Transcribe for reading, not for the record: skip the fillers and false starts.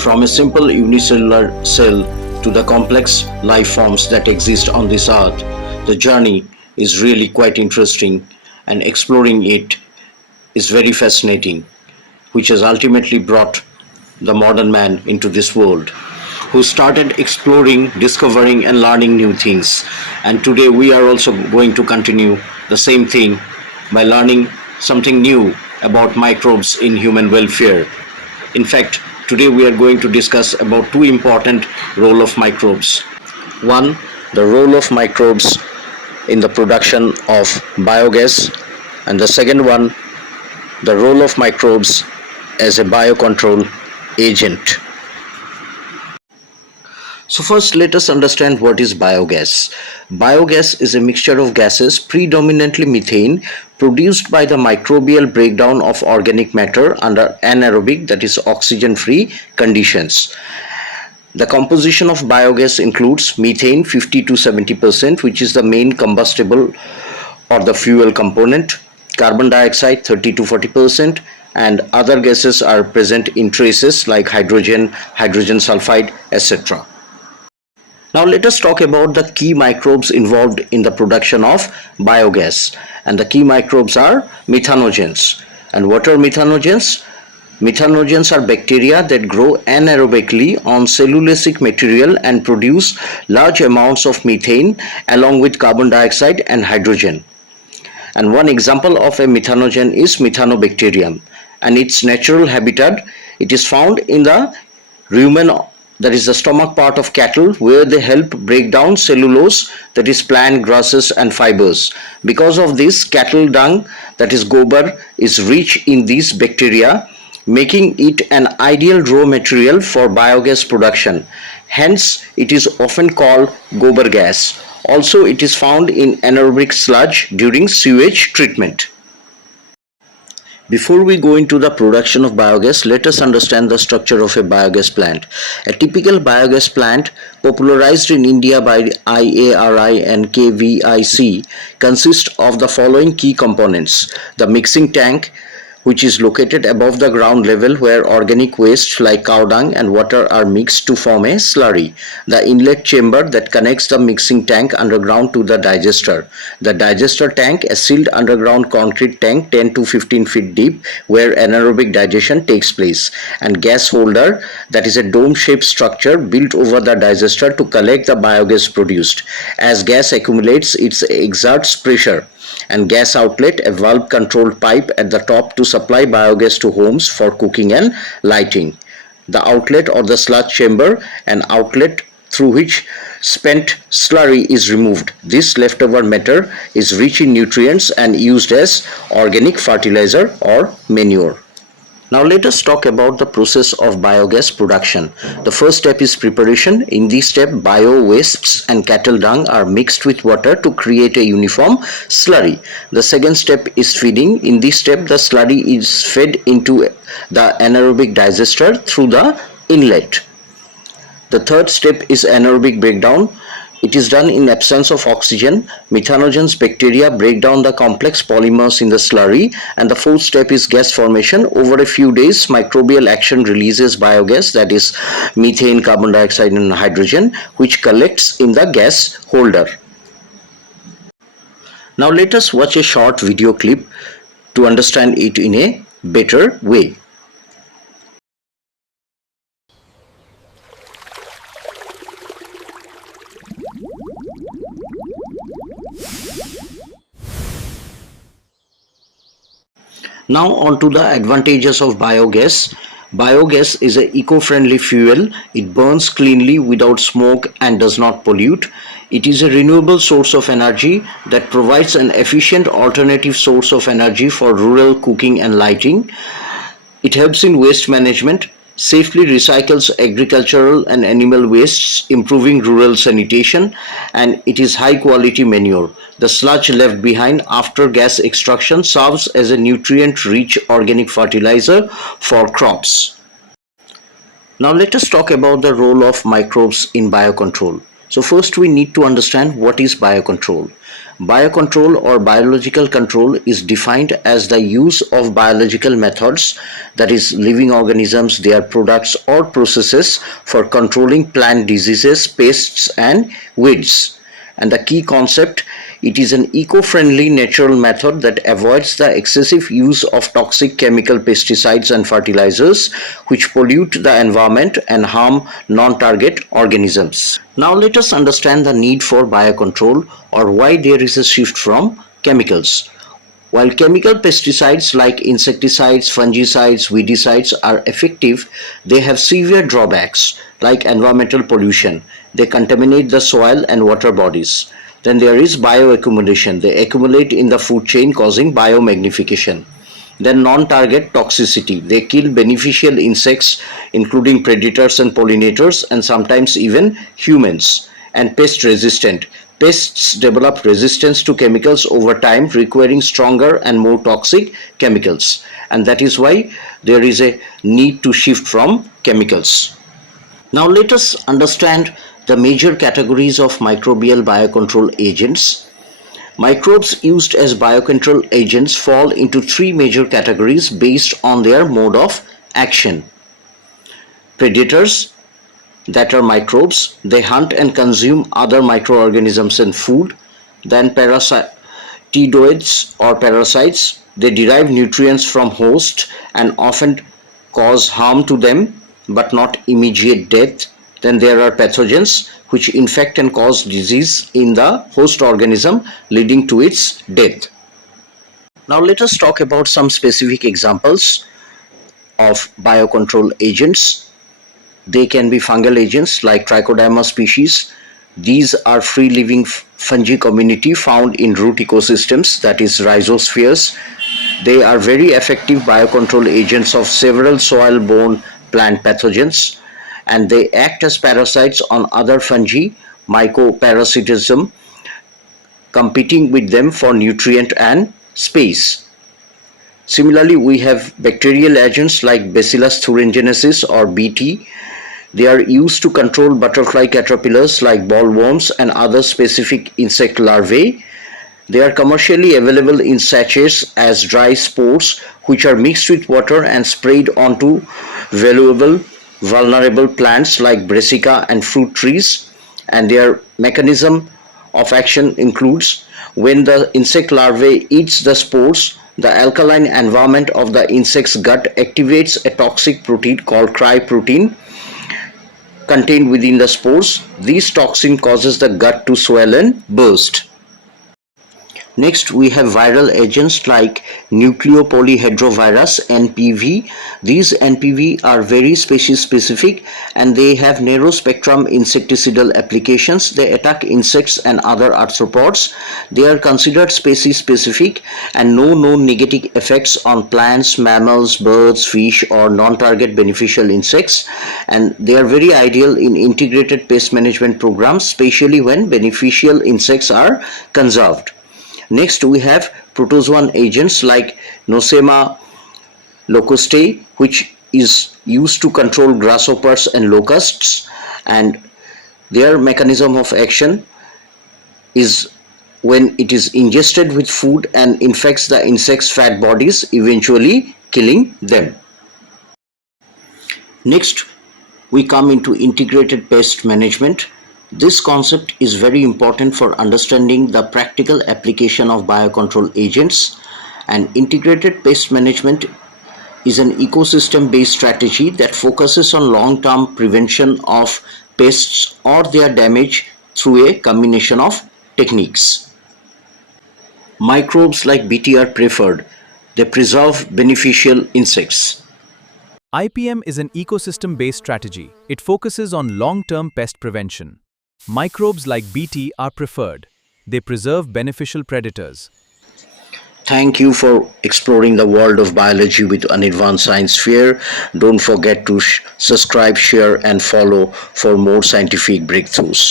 from a simple unicellular cell to the complex life forms that exist on this earth. The journey is really quite interesting, and exploring it is very fascinating, which has ultimately brought the modern man into this world, who started exploring, discovering, and learning new things. And today we are also going to continue the same thing by learning something new about microbes in human welfare. In fact, today we are going to discuss about two important roles of microbes. One, the role of microbes in the production of biogas, and the second one, the role of microbes as a biocontrol agent. So first, let us understand what is biogas. Biogas is a mixture of gases, predominantly methane, produced by the microbial breakdown of organic matter under anaerobic, that is oxygen-free conditions. The composition of biogas includes methane 50 to 70%, which is the main combustible or the fuel component, carbon dioxide 30 to 40%, and other gases are present in traces like hydrogen, hydrogen sulfide, etc. Now let us talk about the key microbes involved in the production of biogas. And the key microbes are methanogens. And what are methanogens? Methanogens are bacteria that grow anaerobically on cellulosic material and produce large amounts of methane along with carbon dioxide and hydrogen. And one example of a methanogen is Methanobacterium. And its natural habitat, it is found in the rumen, that is the stomach part of cattle, where they help break down cellulose, that is plant grasses and fibers. Because of this, cattle dung, that is gobar, is rich in these bacteria, making it an ideal raw material for biogas production. Hence, it is often called gobar gas. Also, it is found in anaerobic sludge during sewage treatment. Before we go into the production of biogas, let us understand the structure of a biogas plant. A typical biogas plant, popularized in India by IARI and KVIC, consists of the following key components. The mixing tank, which is located above the ground level, where organic waste like cow dung and water are mixed to form a slurry. The inlet chamber that connects the mixing tank underground to the digester. The digester tank, a sealed underground concrete tank 10 to 15 feet deep, where anaerobic digestion takes place. And gas holder, that is a dome-shaped structure built over the digester to collect the biogas produced. As gas accumulates, it exerts pressure. And gas outlet, a valve controlled pipe at the top to supply biogas to homes for cooking and lighting. The outlet or the sludge chamber, an outlet through which spent slurry is removed. This leftover matter is rich in nutrients and used as organic fertilizer or manure. Now let us talk about the process of biogas production. The first step is preparation. In this step, bio-wastes and cattle dung are mixed with water to create a uniform slurry. The second step is feeding. In this step, the slurry is fed into the anaerobic digester through the inlet. The third step is anaerobic breakdown. It is done in absence of oxygen. Methanogens bacteria break down the complex polymers in the slurry. And the fourth step is gas formation. Over a few days, microbial action releases biogas, that is methane, carbon dioxide and hydrogen, which collects in the gas holder. Now let us watch a short video clip to understand it in a better way. Now on to the advantages of biogas. Biogas is an eco-friendly fuel. It burns cleanly without smoke and does not pollute. It is a renewable source of energy that provides an efficient alternative source of energy for rural cooking and lighting. It helps in waste management, safely recycles agricultural and animal wastes, improving rural sanitation, and it is high quality manure. The sludge left behind after gas extraction serves as a nutrient-rich organic fertilizer for crops. Now let us talk about the role of microbes in biocontrol. So first we need to understand what is biocontrol. Biocontrol or biological control is defined as the use of biological methods, that is, living organisms, their products or processes for controlling plant diseases, pests, and weeds. And the key concept, it is an eco-friendly natural method that avoids the excessive use of toxic chemical pesticides and fertilizers which pollute the environment and harm non-target organisms. Now let us understand the need for biocontrol, or why there is a shift from chemicals. While chemical pesticides like insecticides, fungicides, weedicides are effective, they have severe drawbacks like environmental pollution. They contaminate the soil and water bodies. Then there is bioaccumulation. They accumulate in the food chain, causing biomagnification. Then non-target toxicity. They kill beneficial insects including predators and pollinators, and sometimes even humans. And pest resistant. Pests develop resistance to chemicals over time, requiring stronger and more toxic chemicals. And that is why there is a need to shift from chemicals. Now let us understand the major categories of microbial biocontrol agents. Microbes used as biocontrol agents fall into three major categories based on their mode of action. Predators, that are microbes, they hunt and consume other microorganisms and food. Then parasitoids or parasites, they derive nutrients from hosts and often cause harm to them but not immediate death. Then there are pathogens which infect and cause disease in the host organism, leading to its death. Now let us talk about some specific examples of biocontrol agents. They can be fungal agents like Trichoderma species. These are free-living fungi community found in root ecosystems, that is rhizospheres. They are very effective biocontrol agents of several soil-borne plant pathogens, and they act as parasites on other fungi, mycoparasitism, competing with them for nutrient and space. Similarly, we have bacterial agents like Bacillus thuringiensis or BT. They are used to control butterfly caterpillars like bollworms and other specific insect larvae. They are commercially available in sachets as dry spores, which are mixed with water and sprayed onto vulnerable plants like brassica and fruit trees. And their mechanism of action includes, when the insect larvae eats the spores, the alkaline environment of the insect's gut activates a toxic protein called cryprotein contained within the spores. This toxin causes the gut to swell and burst. Next, we have viral agents like nucleopolyhedrovirus (NPV). These NPV are very species specific and they have narrow spectrum insecticidal applications. They attack insects and other arthropods. They are considered species specific and no known negative effects on plants, mammals, birds, fish or non-target beneficial insects, and they are very ideal in integrated pest management programs, especially when beneficial insects are conserved. Next, we have protozoan agents like Nosema locustae, which is used to control grasshoppers and locusts, and their mechanism of action is when it is ingested with food and infects the insects' fat bodies, eventually killing them. Next, we come into integrated pest management. This concept is very important for understanding the practical application of biocontrol agents, and integrated pest management is an ecosystem-based strategy that focuses on long-term prevention of pests or their damage through a combination of techniques. Microbes like BT are preferred. They preserve beneficial insects. IPM is an ecosystem-based strategy. It focuses on long-term pest prevention. Microbes like BT are preferred. They preserve beneficial predators. Thank you for exploring the world of biology with Anirvan Science Fair. Don't forget to subscribe, share and follow for more scientific breakthroughs.